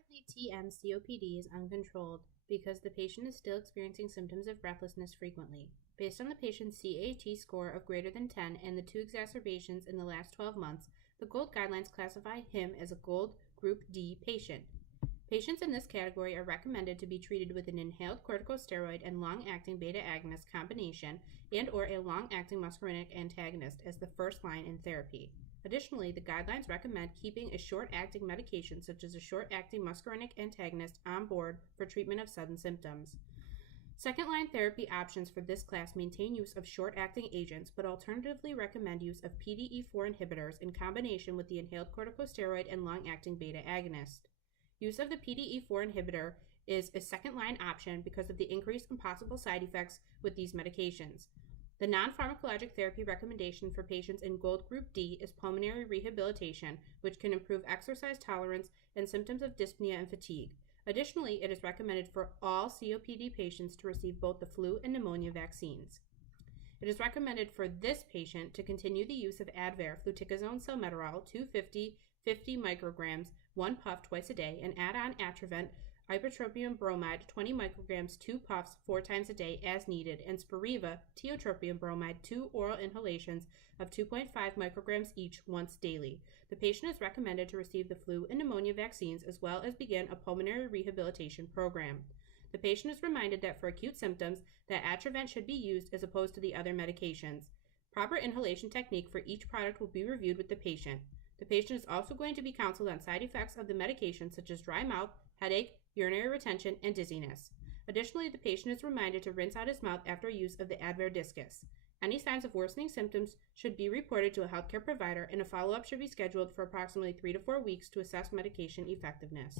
Currently, TM COPD is uncontrolled because the patient is still experiencing symptoms of breathlessness frequently. Based on the patient's CAT score of greater than 10 and the 2 exacerbations in the last 12 months, the GOLD guidelines classify him as a GOLD Group D patient. Patients in this category are recommended to be treated with an inhaled corticosteroid and long-acting beta-agonist combination and/or a long-acting muscarinic antagonist as the first line in therapy. Additionally, the guidelines recommend keeping a short-acting medication such as a short-acting muscarinic antagonist on board for treatment of sudden symptoms. Second-line therapy options for this class maintain use of short-acting agents, but alternatively recommend use of PDE4 inhibitors in combination with the inhaled corticosteroid and long-acting beta-agonist. Use of the PDE4 inhibitor is a second-line option because of the increase in possible side effects with these medications. The non-pharmacologic therapy recommendation for patients in GOLD Group D is pulmonary rehabilitation, which can improve exercise tolerance and symptoms of dyspnea and fatigue. Additionally, it is recommended for all COPD patients to receive both the flu and pneumonia vaccines. It is recommended for this patient to continue the use of Advair fluticasone salmeterol 250 50 micrograms, 1 puff twice a day, and add on Atrovent ipratropium bromide 20 micrograms, 2 puffs 4 times a day as needed, and Spiriva tiotropium bromide 2 oral inhalations of 2.5 micrograms each once daily. The patient is recommended to receive the flu and pneumonia vaccines as well as begin a pulmonary rehabilitation program. The patient is reminded that for acute symptoms, that Atrovent should be used as opposed to the other medications. Proper inhalation technique for each product will be reviewed with the patient. The patient is also going to be counseled on side effects of the medication such as dry mouth, headache, urinary retention, and dizziness. Additionally, the patient is reminded to rinse out his mouth after use of the Advair Discus. Any signs of worsening symptoms should be reported to a healthcare provider, and a follow-up should be scheduled for approximately 3 to 4 weeks to assess medication effectiveness.